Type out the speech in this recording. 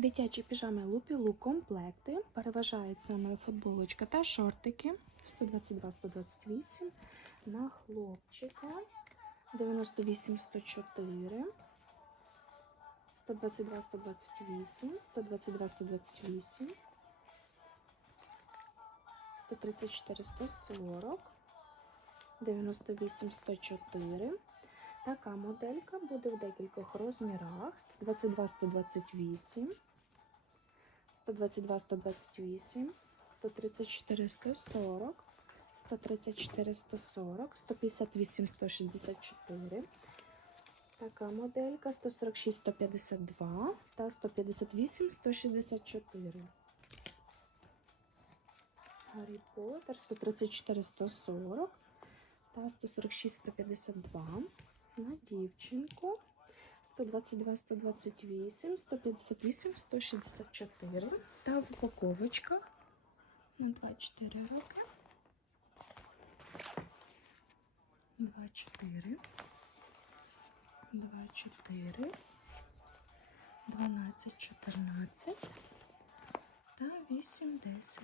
Дитячі піжами лупілу комплекти. Переважають саме футболочка та шортики. 122-128 на хлопчика 98-104, 122-128, 122-128, 134-140, 98-104. Така моделька буде в декількох розмірах: 122-128, 122-128, 134-140, 134-140, 158-164. Така моделька 146-152 та 158-164. Гаррі Поттер 134-140 та 146-152 на дівчинку 122, 128, 158, 164 та в упаковочках. На 24 роки. 24, 24, 12, 14 та 8, 10.